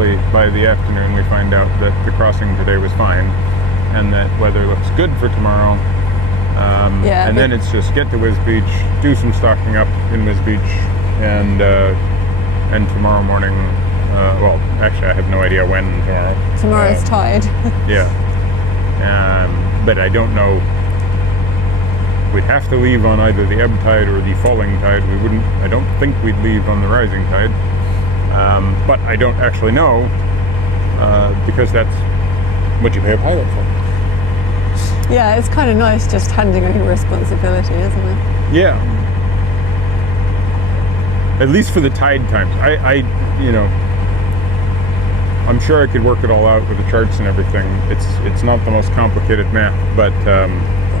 hopefully by the afternoon we find out that the crossing today was fine and that weather looks good for tomorrow. And then it's just get to Whiz Beach, do some stocking up in Whiz Beach, and tomorrow morning, well, actually I have no idea when tomorrow. Tomorrow's tide. Yeah. But I don't know. We'd have to leave on either the ebb tide or the falling tide. We wouldn't, I don't think we'd leave on the rising tide. But I don't actually know, because that's what you pay a pilot for. Yeah, it's kind of nice just handing over responsibility, isn't it? Yeah. At least for the tide times. You know, I'm sure I could work it all out with the charts and everything. It's not the most complicated math, but But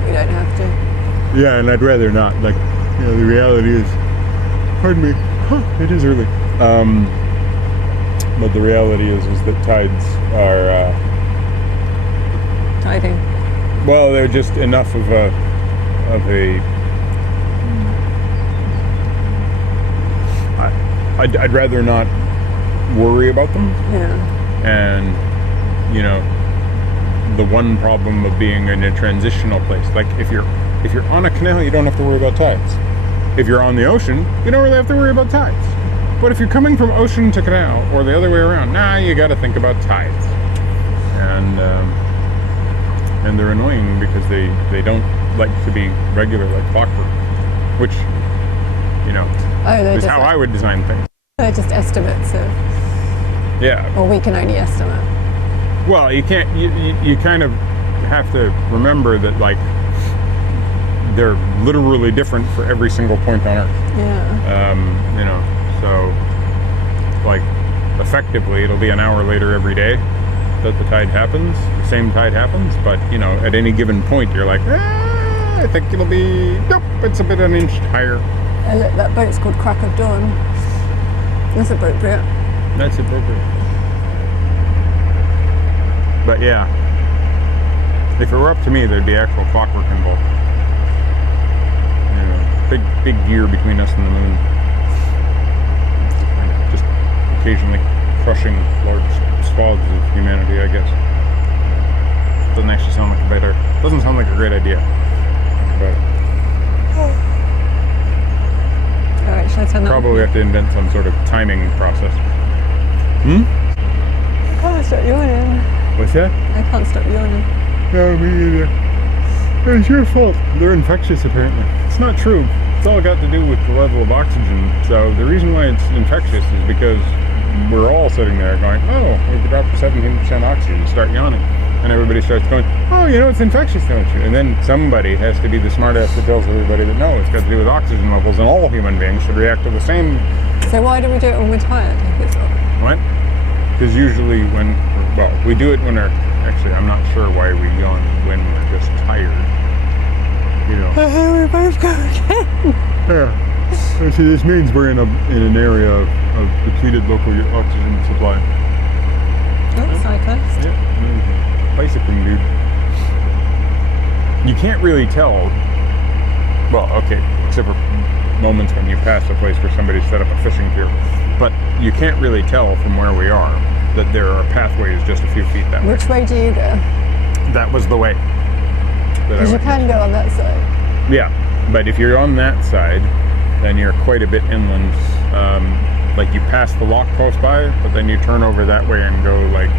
we don't have to. yeah, and I'd rather not. Like, you know, the reality is, pardon me, it is early. But the reality is that tides are Tiding. well, they're just enough of a I'd rather not worry about them. Yeah. And, you know, the one problem of being in a transitional place, like if you're on a canal, you don't have to worry about tides. If you're on the ocean, you don't really have to worry about tides. But if you're coming from ocean to canal or the other way around, you got to think about tides. And they're annoying because they don't like to be regular like clockwork, which, you know, is how I would design things. They're just estimates of. Yeah. Or we can only estimate. Well, you can't. You kind of have to remember that, like, they're literally different for every single point on Earth. Yeah. You know, so like effectively, it'll be an hour later every day that the tide happens. The same tide happens, but you know, at any given point, you're like, I think it'll be. Nope, it's a bit an inch higher. Oh, look, that boat's called Crack of Dawn. That's appropriate. That's appropriate. But yeah, if it were up to me, there'd be actual clockwork involved. You know, big gear between us and the moon. And just occasionally crushing large swaths of humanity, I guess. Doesn't actually sound like a better. Doesn't sound like a great idea. But all right, shall I turn that probably have to invent some sort of timing process. I can't stop yawning. What's that? I can't stop yawning. No, me either. It's your fault. They're infectious, apparently. It's not true. It's all got to do with the level of oxygen. So the reason why it's infectious is because we're all sitting there going, oh, we've dropped 17% oxygen, start yawning. And everybody starts going, oh, you know, it's infectious, don't you? And then somebody has to be the smartass that tells everybody that no, it's got to do with oxygen levels, and all human beings should react to the same. So why do we do it when we're tired? What? Because usually we do it when actually, I'm not sure why we yawn when we're just tired. You know. We both go again. Yeah. See, this means we're in an area of depleted local oxygen supply. Oh, cyclist. Yeah. Bicycling, dude. You can't really tell. Well, okay, except for moments when you pass a place where somebody set up a fishing pier. But you can't really tell from where we are that there are pathways just a few feet that way. Which way do you go? That was the way. Because you can go on that side. Yeah, but if you're on that side, then you're quite a bit inland. Like you pass the lock close by, but then you turn over that way and go like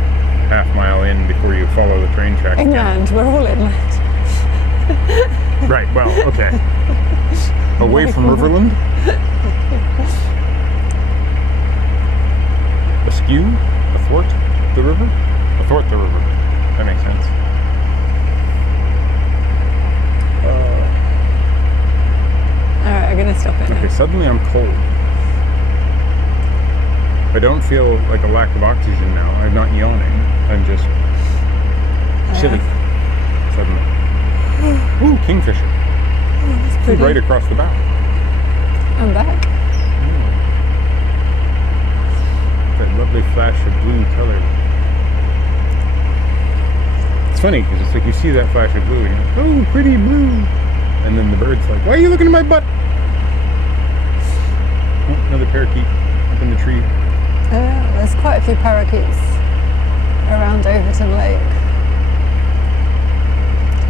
half-mile in before you follow the train track. Inland, we're all inland. Right, well, okay. Away from Riverland? Askew? Athwart the river? Athwart the river. That makes sense. Alright, I'm gonna stop it now. Okay, suddenly I'm cold. I don't feel like a lack of oxygen now. I'm not yawning. I'm just chilly. Suddenly. Ooh, Kingfisher. Oh, that's He's pretty. right across the bow. I'm back. That lovely flash of blue color. It's funny because it's like you see that flash of blue and you're like, oh, pretty blue. And then the bird's like, why are you looking at my butt? Oh, another parakeet up in the tree. There's quite a few parakeets around Overton Lake.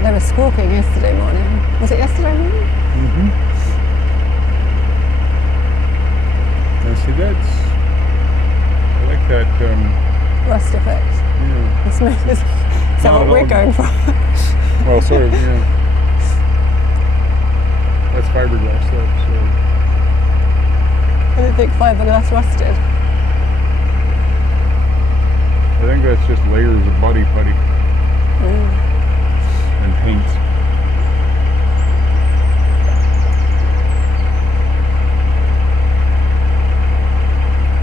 They were squawking yesterday morning. Was it yesterday morning? Mm-hmm. Now see, I like that. Rust effect. Yeah. Is that what we're going for? Well, sort of, yeah. That's fiberglass, though. So. I don't think fiberglass rusted. I think that's just layers of body putty and paint.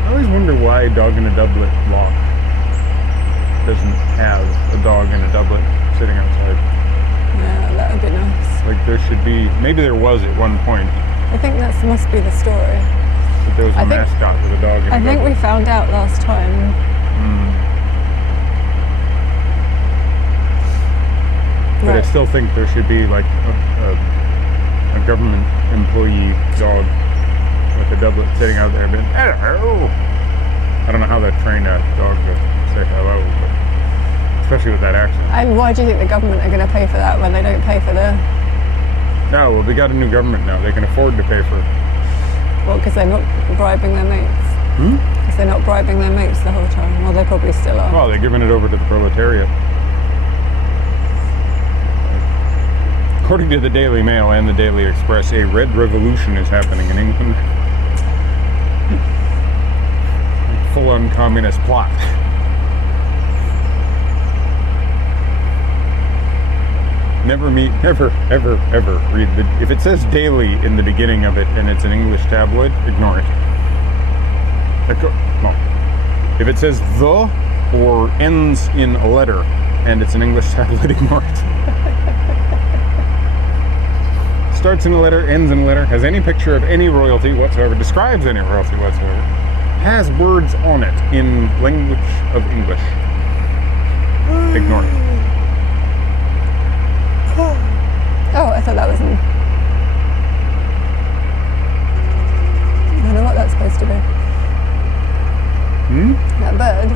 I always wonder why Dog-in-a-doublet lock doesn't have a dog in a doublet sitting outside. Yeah, that would be nice. Like there should be, maybe there was at one point, I think that must be the story. but there was a mascot with a dog in a I think doublet. we found out last time. But I still think there should be like a government employee dog with a doublet sitting out there, but hello. I don't know how that trained that dog to say hello, but especially with that accent. And why do you think the government are going to pay for that when they don't pay for the... No, well, they got a new government now. They can afford to pay for it. Well, because they're not bribing their mates. Because they're not bribing their mates the whole time. Well, they probably still are. Well, they're giving it over to the proletariat. According to the Daily Mail and the Daily Express, a red revolution is happening in England. Full-on communist plot. Never, ever read the... If it says daily in the beginning of it and it's an English tabloid, ignore it. No. If it says the or ends in a letter and it's an English tabloid, ignore it. Starts in a letter, ends in a letter, has any picture of any royalty whatsoever, describes any royalty whatsoever, has words on it in language of English. Ignore it. Oh, I thought that was... I don't know what that's supposed to be. That bird.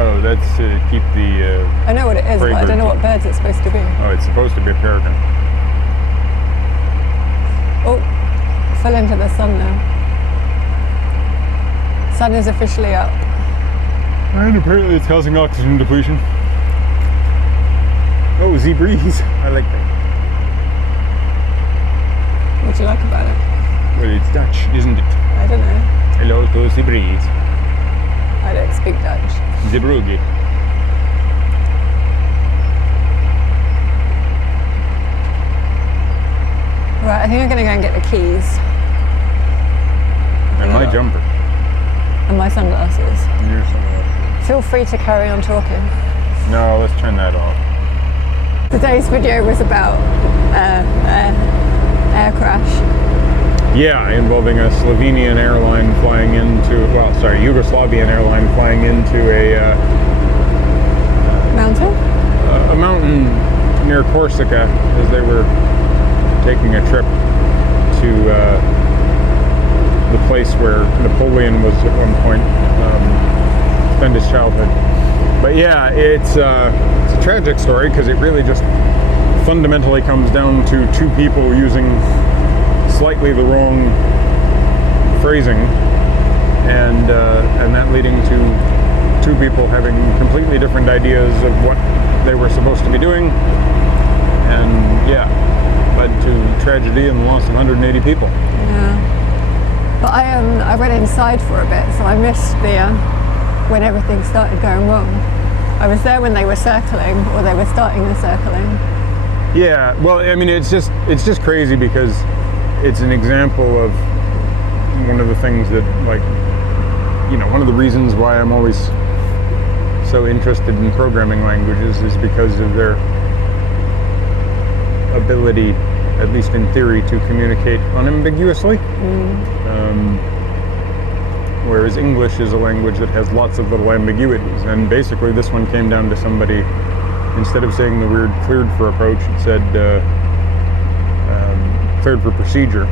Oh, that's to keep the... I know what it is, but I don't know what birds it's supposed to be. Oh, it's supposed to be a peregrine. Oh, fell into the sun now. Sun is officially up. And apparently it's causing oxygen depletion. Oh, sea breeze. I like that. What do you like about it? Well, it's Dutch, isn't it? I don't know. Hello to sea breeze. I don't speak Dutch. The brugge. Right, I think I'm going to go and get the keys. And my jumper. And my sunglasses. And your sunglasses. Feel free to carry on talking. No, let's turn that off. Today's video was about air crash. Yeah, involving a Slovenian airline flying into, Yugoslavian airline flying into a Mountain? A mountain near Corsica as they were taking a trip to the place where Napoleon was at one point, spend his childhood. But yeah, it's a tragic story because it really just fundamentally comes down to two people using slightly the wrong phrasing, and that leading to two people having completely different ideas of what they were supposed to be doing, and yeah, led to tragedy and the loss of 180 people. Yeah. But I went inside for a bit, so I missed the when everything started going wrong. I was there when they were circling, or they were starting the circling. Yeah, well, I mean, it's just crazy because it's an example of one of the things that, like, you know, one of the reasons why I'm always so interested in programming languages is because of their ability, at least in theory, to communicate unambiguously. Whereas English is a language that has lots of little ambiguities, and basically this one came down to somebody, instead of saying the word cleared for approach, it said cleared for procedure,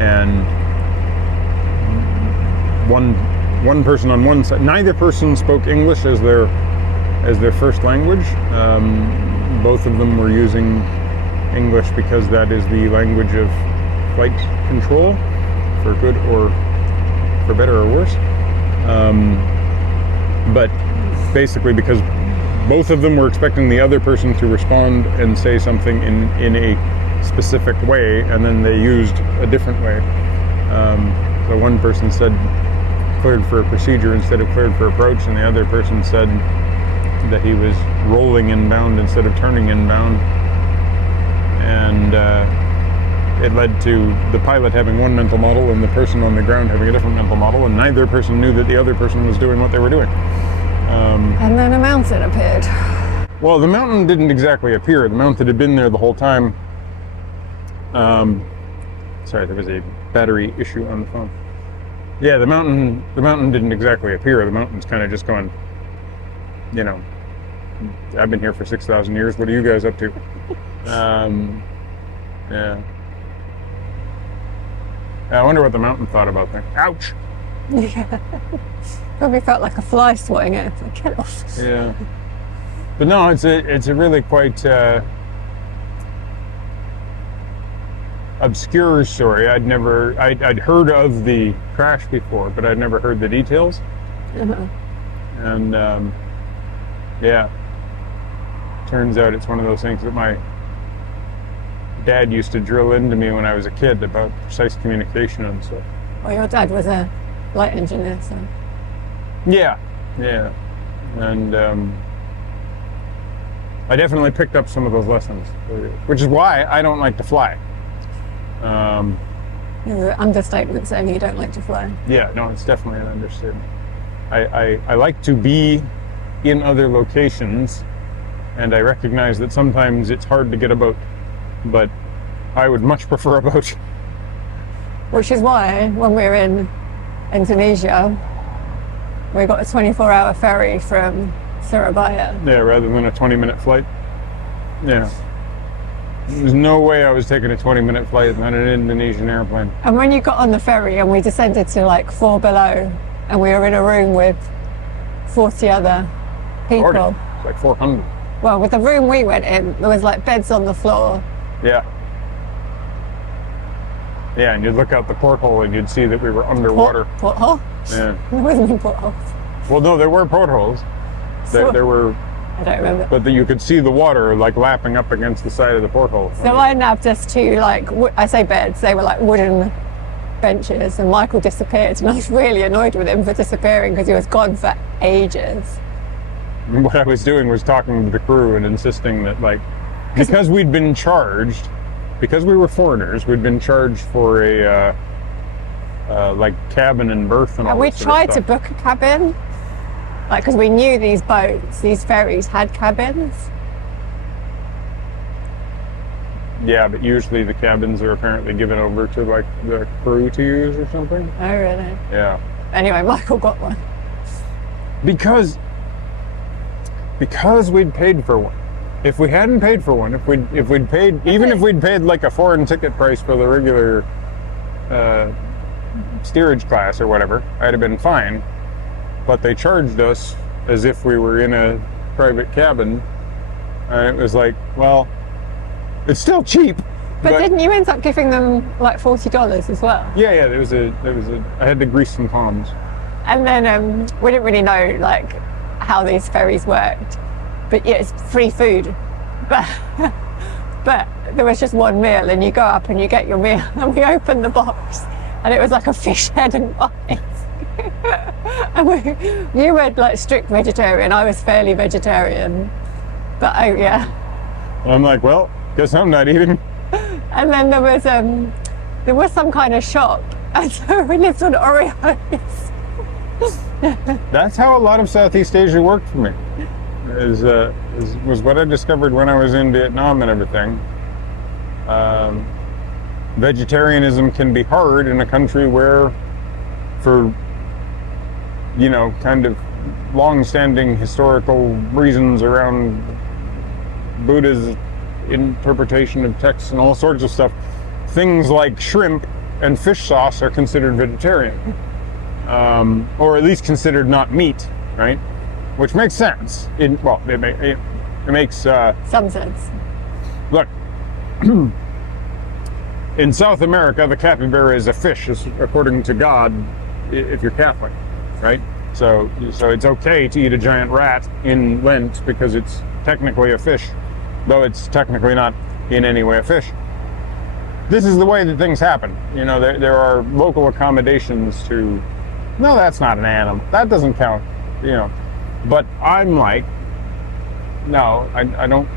and one one person on one side. Neither person spoke English as their first language. Both of them were using English because that is the language of flight control, for good or for better or worse. But basically because both of them were expecting the other person to respond and say something in a specific way, and then they used a different way. So one person said cleared for a procedure instead of cleared for approach, and the other person said that he was rolling inbound instead of turning inbound. And it led to the pilot having one mental model and the person on the ground having a different mental model, and neither person knew that the other person was doing what they were doing. And then a mountain appeared. Well, the mountain didn't exactly appear. The mountain had been there the whole time. Sorry, there was a battery issue on the phone. Yeah, the mountain didn't exactly appear. The mountain's kind of just going, you know, I've been here for 6,000 years. What are you guys up to? Yeah. I wonder what the mountain thought about that. Ouch! Yeah. Probably felt like a fly swatting it. It's like, get off. Yeah. But no, it's a really quite obscure story. I'd heard of the crash before, but I'd never heard the details. Uh-huh. And yeah, turns out it's one of those things that my dad used to drill into me when I was a kid about precise communication and stuff. Well, your dad was a flight engineer, so. Yeah. And I definitely picked up some of those lessons, which is why I don't like to fly. An understatement saying you don't like to fly. Yeah, no, it's definitely an understatement. I like to be in other locations, and I recognize that sometimes it's hard to get a boat, but I would much prefer a boat. Which is why when we were in Indonesia, we got a 24-hour ferry from Surabaya. Yeah, rather than a 20-minute flight. Yeah. There's no way I was taking a 20-minute flight on an Indonesian airplane. And when you got on the ferry and we descended to like 4 below, and we were in a room with 40 other people. 40. It's like 400. Well, with the room we went in, there was like beds on the floor. Yeah. Yeah, and you'd look out the porthole and you'd see that we were underwater. Porthole? Yeah. There wasn't any portholes. Well, no, there were portholes. There were, I don't remember. but you could see the water like lapping up against the side of the porthole. So I nabbed us to like, I say beds, they were like wooden benches, and Michael disappeared, and I was really annoyed with him for disappearing because he was gone for ages. What I was doing was talking to the crew and insisting that, like, because we'd been charged, because we were foreigners, we'd been charged for a like cabin and berth and all. And we that sort of tried to stuff. book a cabin, like, because we knew these boats, these ferries had cabins. Yeah, but usually the cabins are apparently given over to like the crew to use or something. Oh, really? Yeah. Anyway, Michael got one. Because we'd paid for one. If we hadn't paid for one, if we'd paid, even if we'd paid like a foreign ticket price for the regular steerage class or whatever, I'd have been fine. But they charged us as if we were in a private cabin, and it was like, well, it's still cheap. But didn't you end up giving them like $40 as well? Yeah, there was a. I had to grease some palms. And then we didn't really know like how these ferries worked, but yeah, it's free food. But there was just one meal, and you go up and you get your meal, and we opened the box, and it was like a fish head and rice. And you were like strict vegetarian, I was fairly vegetarian, but yeah. I'm like, well, guess I'm not eating. And then there was some kind of shop, and so we lived on Oreos. That's how a lot of Southeast Asia worked for me. Was what I discovered when I was in Vietnam and everything. Vegetarianism can be hard in a country where, for kind of long-standing historical reasons around Buddha's interpretation of texts and all sorts of stuff, things like shrimp and fish sauce are considered vegetarian. or at least considered not meat, right? Which makes sense. It makes Some sense. look. In South America, the capybara is a fish, according to God, if you're Catholic, right? So it's okay to eat a giant rat in Lent because it's technically a fish, though it's technically not in any way a fish. This is the way that things happen. You know, there are local accommodations to, no, that's not an animal. That doesn't count, you know. But I'm like, no, I don't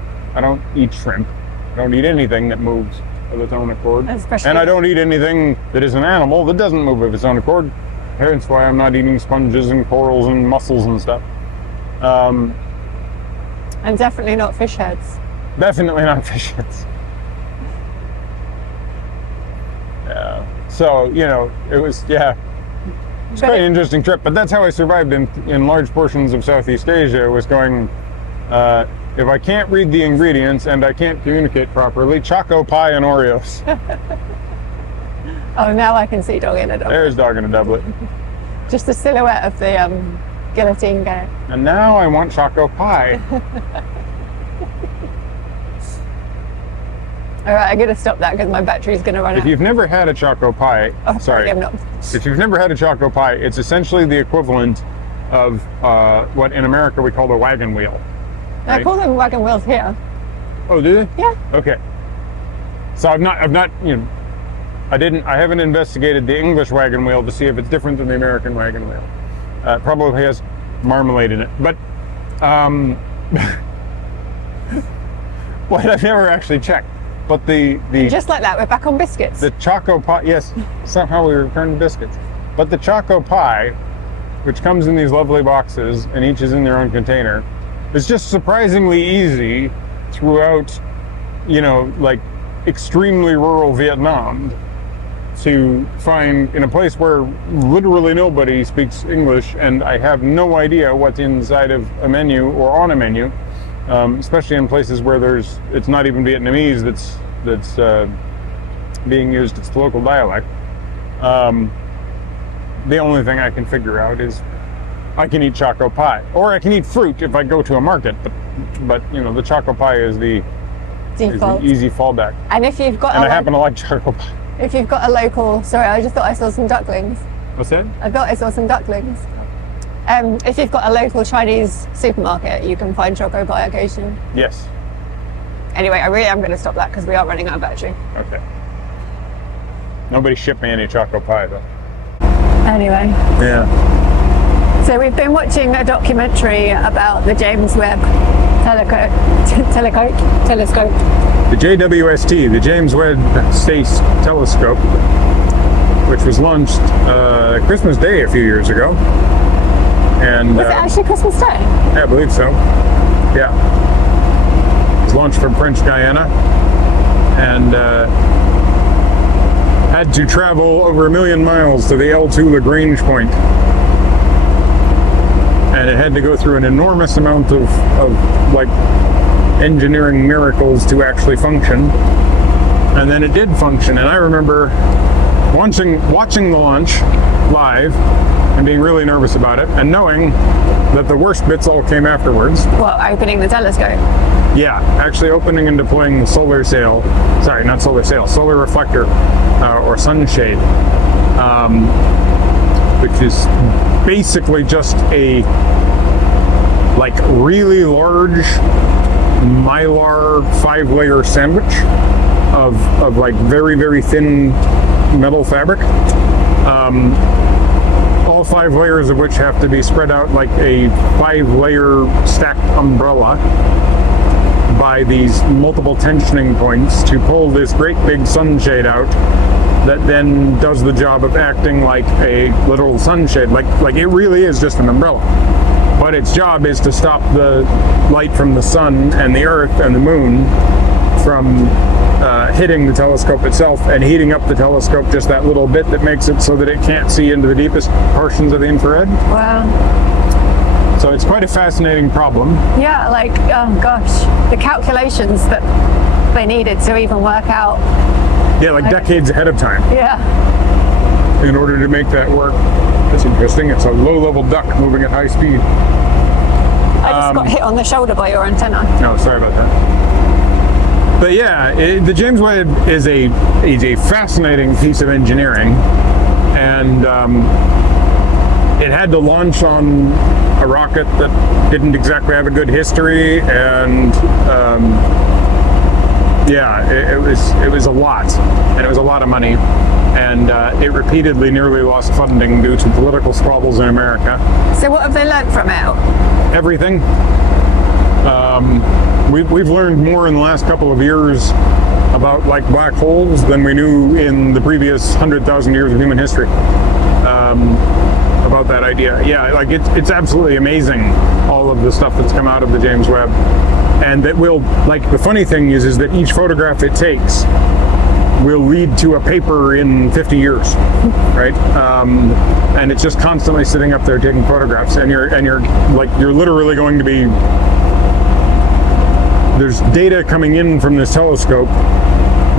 eat shrimp. I don't eat anything that moves of its own accord. And I don't eat anything that is an animal that doesn't move of its own accord. That's why I'm not eating sponges and corals and mussels and stuff. And definitely not fish heads. Definitely not fish heads. Yeah. So, you know, it was, yeah. It's quite an interesting trip, but that's how I survived in large portions of Southeast Asia, was going, if I can't read the ingredients and I can't communicate properly, choco pie and Oreos. Oh, now I can see Dog-in-a-Doublet. There's Dog-in-a-Doublet. Just the silhouette of the guillotine guy. And now I want choco pie. All right, I'm going to stop that because my battery's going to run out. If you've never had a choco pie, sorry, I'm not. If you've never had a choco pie, it's essentially the equivalent of what in America we call the wagon wheel. Right? I call them wagon wheels here. Oh, do they? Yeah. Okay. So I've not, you know, I haven't investigated the English wagon wheel to see if it's different than the American wagon wheel. It probably has marmalade in it, but well, I've never actually checked. But the just like that, we're back on biscuits. The choco pie, yes, somehow we returned to biscuits. But the choco pie, which comes in these lovely boxes and each is in their own container, is just surprisingly easy throughout, you know, like extremely rural Vietnam to find in a place where literally nobody speaks English and I have no idea what's inside of a menu or on a menu. Especially in places where it's not even Vietnamese that's being used, it's the local dialect. The only thing I can figure out is I can eat choco pie, or I can eat fruit if I go to a market. But you know, the choco pie is the default, easy fallback. And if you've got, and I happen to like choco pie. If you've got a local, sorry, I just thought I saw some ducklings. What's that? I thought I saw some ducklings. If you've got a local Chinese supermarket, you can find choco pie occasionally. Yes. Anyway, I really am going to stop that because we are running out of battery. Okay. Nobody shipped me any choco pie though. Anyway. Yeah. So we've been watching a documentary about the James Webb telescope. The JWST, the James Webb Space Telescope, which was launched Christmas Day a few years ago. And, was it actually Christmas Day? Yeah, I believe so. Yeah. It was launched from French Guiana and had to travel over 1 million miles to the L2 Lagrange point. And it had to go through an enormous amount of like engineering miracles to actually function. And then it did function. And I remember watching the launch live and being really nervous about it, and knowing that the worst bits all came afterwards. What, opening the telescope? Yeah, actually opening and deploying solar reflector or sunshade, which is basically just a like really large Mylar 5-layer sandwich of like very, very thin metal fabric. All 5 layers of which have to be spread out like a 5-layer stacked umbrella by these multiple tensioning points to pull this great big sunshade out that then does the job of acting like a literal sunshade. Like it really is just an umbrella. But its job is to stop the light from the sun and the earth and the moon from hitting the telescope itself and heating up the telescope just that little bit that makes it so that it can't see into the deepest portions of the infrared. Wow. So it's quite a fascinating problem. Yeah, like, oh gosh, the calculations that they needed to even work out. Yeah, like decades ahead of time. Yeah. in order to make that work. That's interesting. It's a low-level duck moving at high speed. I just got hit on the shoulder by your antenna. No, sorry about that. But yeah, the James Webb is a fascinating piece of engineering, and it had to launch on a rocket that didn't exactly have a good history, and yeah, it was a lot, and it was a lot of money, and it repeatedly nearly lost funding due to political squabbles in America. So what have they learned from it? Everything. We've learned more in the last couple of years about like black holes than we knew in the previous 100,000 years of human history. About that idea. Yeah, like it's absolutely amazing, all of the stuff that's come out of the James Webb. And that will, like, the funny thing is that each photograph it takes will lead to a paper in 50 years, right? And it's just constantly sitting up there taking photographs, and you're literally going to be, there's data coming in from this telescope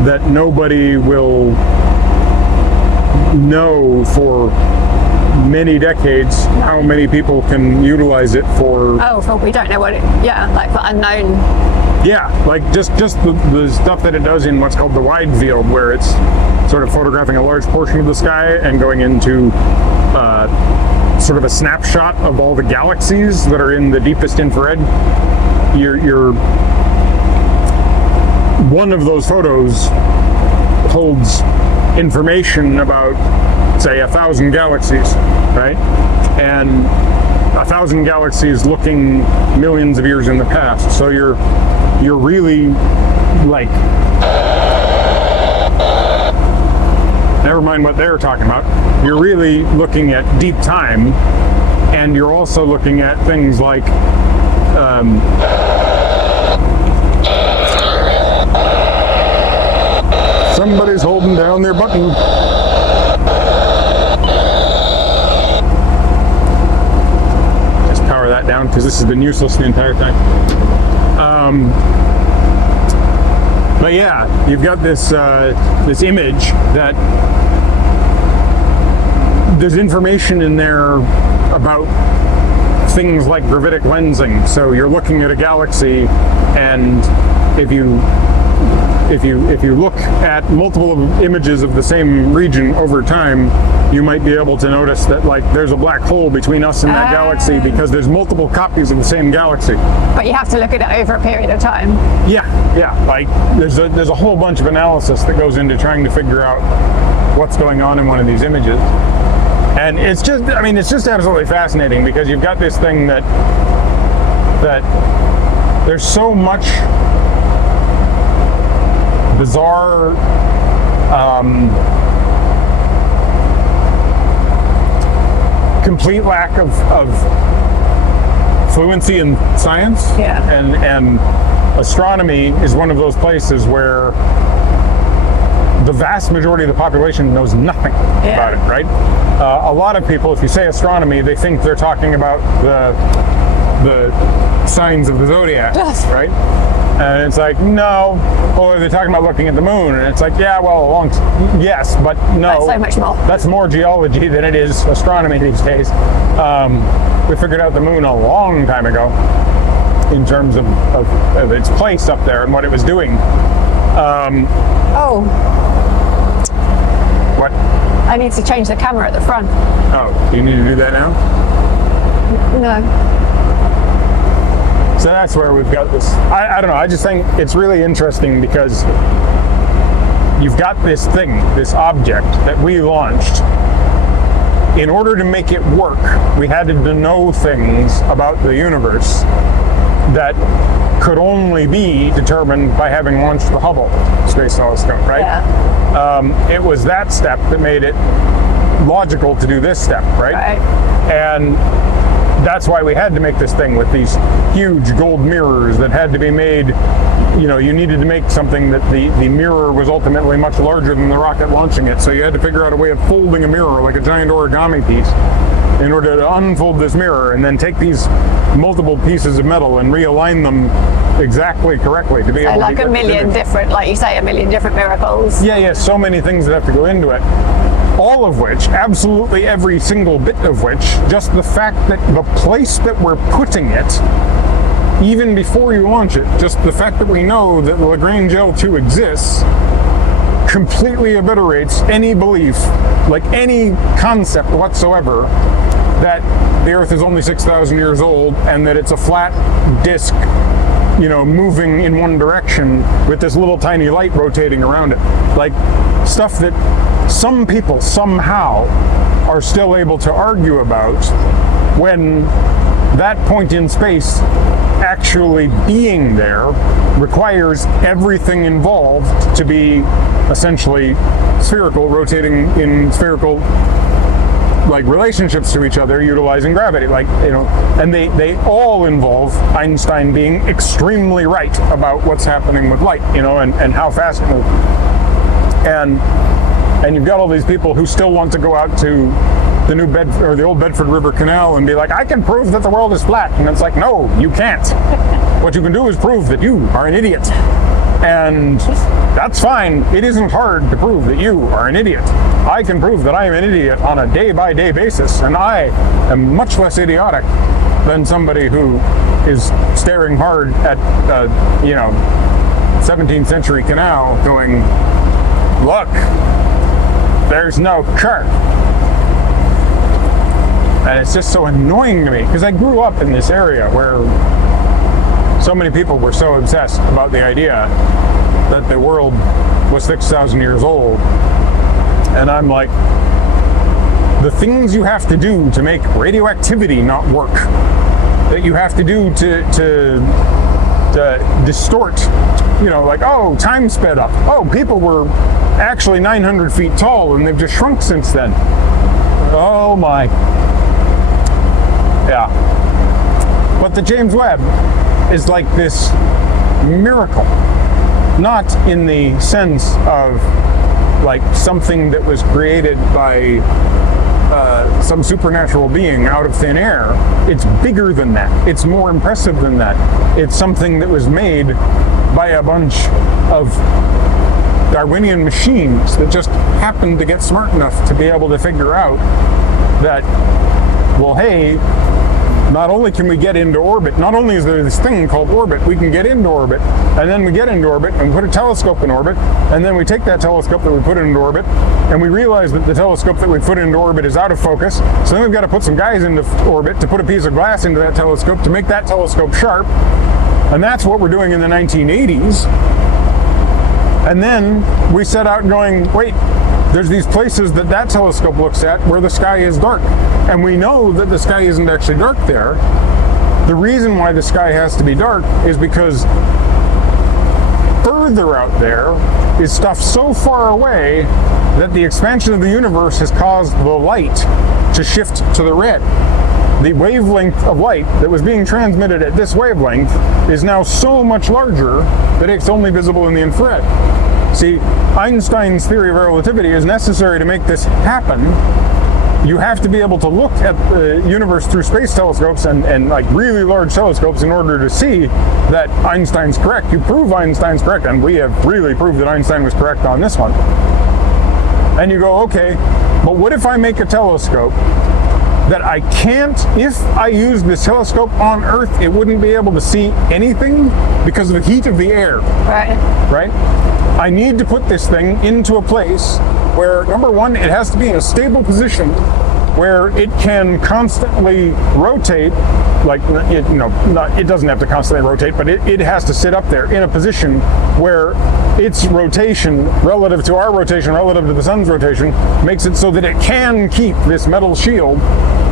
that nobody will know for many decades how many people can utilize it for. Oh, for we don't know what it, yeah, like for unknown. Yeah, like just the stuff that it does in what's called the wide field, where it's sort of photographing a large portion of the sky and going into sort of a snapshot of all the galaxies that are in the deepest infrared. You're one of those photos holds information about, say, 1,000 galaxies, right? And 1,000 galaxies looking millions of years in the past. So you're really like, never mind what they're talking about. You're really looking at deep time, and you're also looking at things like somebody's holding down their button. Just power that down because this has been useless the entire time. But yeah, you've got this this image that there's information in there about things like gravitic lensing. So you're looking at a galaxy, and if you look at multiple images of the same region over time, you might be able to notice that like there's a black hole between us and that galaxy because there's multiple copies of the same galaxy. But you have to look at it over a period of time. Yeah, like there's a whole bunch of analysis that goes into trying to figure out what's going on in one of these images. And it's just, I mean, it's just absolutely fascinating because you've got this thing that there's so much bizarre complete lack of fluency in science. Yeah. And astronomy is one of those places where the vast majority of the population knows nothing about it, right? A lot of people, if you say astronomy, they think they're talking about the signs of the zodiac, right? And it's like, no. Or they're talking about looking at the moon, and it's like, yeah, well, yes, but no. That's so much more. That's more geology than it is astronomy these days. We figured out the moon a long time ago in terms of its place up there and what it was doing. Oh. What? I need to change the camera at the front. Oh, do you need to do that now? No. So that's where we've got this. I don't know, I just think it's really interesting because you've got this thing, this object that we launched. In order to make it work, we had to know things about the universe that could only be determined by having launched the Hubble Space Telescope, right? Yeah. It was that step that made it logical to do this step, right? And that's why we had to make this thing with these huge gold mirrors that had to be made. You know, you needed to make something that the mirror was ultimately much larger than the rocket launching it. So you had to figure out a way of folding a mirror like a giant origami piece in order to unfold this mirror and then take these multiple pieces of metal and realign them exactly correctly to be able to like a million different, like you say, a million different miracles. Yeah, so many things that have to go into it. all of which, absolutely every single bit of which, just the fact that the place that we're putting it, even before you launch it, just the fact that we know that Lagrange L2 exists, completely obliterates any belief, like any concept whatsoever, that the Earth is only 6,000 years old and that it's a flat disk, you know, moving in one direction with this little tiny light rotating around it. Like, stuff that some people somehow are still able to argue about, when that point in space actually being there requires everything involved to be essentially spherical, rotating in spherical like relationships to each other, utilizing gravity, like, you know, and they all involve Einstein being extremely right about what's happening with light, you know, and how fast it moves. And you've got all these people who still want to go out to the new or the old Bedford River Canal and be like, I can prove that the world is flat. And it's like, no, you can't. What you can do is prove that you are an idiot. And that's fine. It isn't hard to prove that you are an idiot. I can prove that I am an idiot on a day-by-day basis, and I am much less idiotic than somebody who is staring hard at, you know, 17th century canal going, look, there's no curve. And it's just so annoying to me, because I grew up in this area where so many people were so obsessed about the idea that the world was 6,000 years old. And I'm like, the things you have to do to make radioactivity not work, that you have to do to distort, you know, like, oh, time sped up. Oh, people were actually 900 feet tall and they've just shrunk since then. Oh my. Yeah. But the James Webb is like this miracle, not in the sense of like something that was created by some supernatural being out of thin air. It's bigger than that. It's more impressive than that. It's something that was made by a bunch of Darwinian machines that just happened to get smart enough to be able to figure out that, well, hey, not only can we get into orbit, not only is there this thing called orbit, we can get into orbit, and then we get into orbit and put a telescope in orbit, and then we take that telescope that we put into orbit, and we realize that the telescope that we put into orbit is out of focus, so then we've got to put some guys into orbit to put a piece of glass into that telescope to make that telescope sharp, and that's what we're doing in the 1980s. And then we set out going, wait, there's these places that that telescope looks at where the sky is dark. And we know that the sky isn't actually dark there. The reason why the sky has to be dark is because further out there is stuff so far away that the expansion of the universe has caused the light to shift to the red. The wavelength of light that was being transmitted at this wavelength is now so much larger that it's only visible in the infrared. See, Einstein's theory of relativity is necessary to make this happen. You have to be able to look at the universe through space telescopes and like really large telescopes in order to see that Einstein's correct. You prove Einstein's correct, and we have really proved that Einstein was correct on this one. And you go, okay, but what if I make a telescope that I can't, if I use this telescope on Earth, it wouldn't be able to see anything because of the heat of the air. Right? I need to put this thing into a place where, number one, it has to be in a stable position where it can constantly rotate, like, it, you know, it doesn't have to constantly rotate, but it has to sit up there in a position where its rotation relative to our rotation, relative to the sun's rotation, makes it so that it can keep this metal shield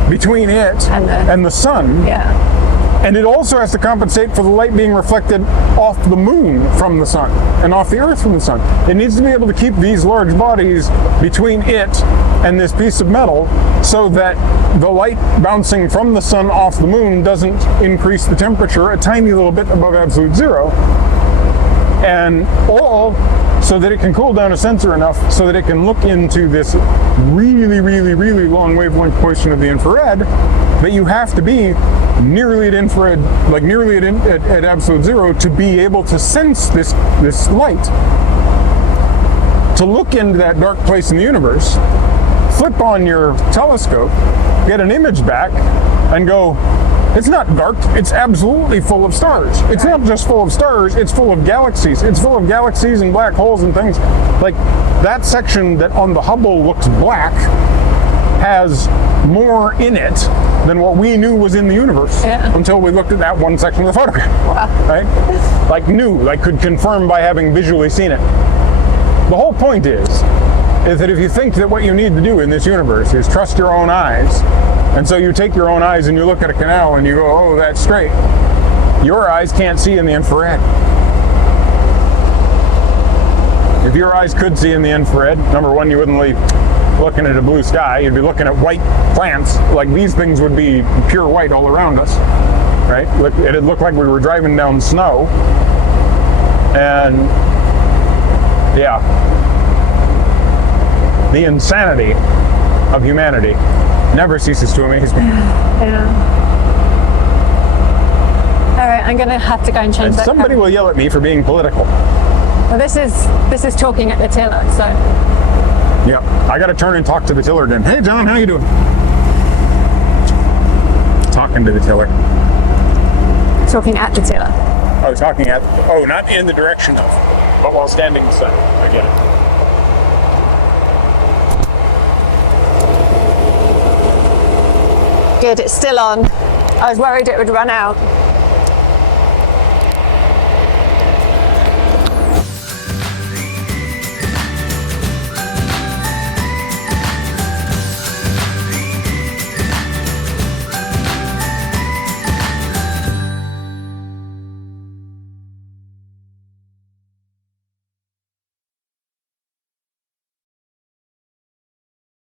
between it and the sun. Yeah. And it also has to compensate for the light being reflected off the moon from the sun and off the Earth from the sun. It needs to be able to keep these large bodies between it and this piece of metal so that the light bouncing from the sun off the moon doesn't increase the temperature a tiny little bit above absolute zero. And all so that it can cool down a sensor enough so that it can look into this really, really, really long wavelength portion of the infrared that you have to be nearly at infrared, like nearly at absolute zero to be able to sense this light. To look into that dark place in the universe, flip on your telescope, get an image back, and go, it's not dark, it's absolutely full of stars. It's not just full of stars, it's full of galaxies. It's full of galaxies and black holes and things. Like, that section that on the Hubble looks black has more in it than what we knew was in the universe until we looked at that one section of the photograph. Wow. Right? Like could confirm by having visually seen it. The whole point is that if you think that what you need to do in this universe is trust your own eyes, and so you take your own eyes and you look at a canal and you go, oh, that's straight, your eyes can't see in the infrared. If your eyes could see in the infrared, number one, you wouldn't be looking at a blue sky, you'd be looking at white plants. Like, these things would be pure white all around us, right? It'd look like we were driving down snow. And yeah, the insanity of humanity never ceases to amaze me. Yeah. All right, I'm gonna have to go and change And that. somebody will yell at me for being political. Well, this is talking at the tiller, so. Yeah, I gotta turn and talk to the tiller then. Hey John, how you doing? Talking to the tiller. Talking at the tiller. Oh, not in the direction of, but while standing beside. I get it. Good, it's still on. I was worried it would run out.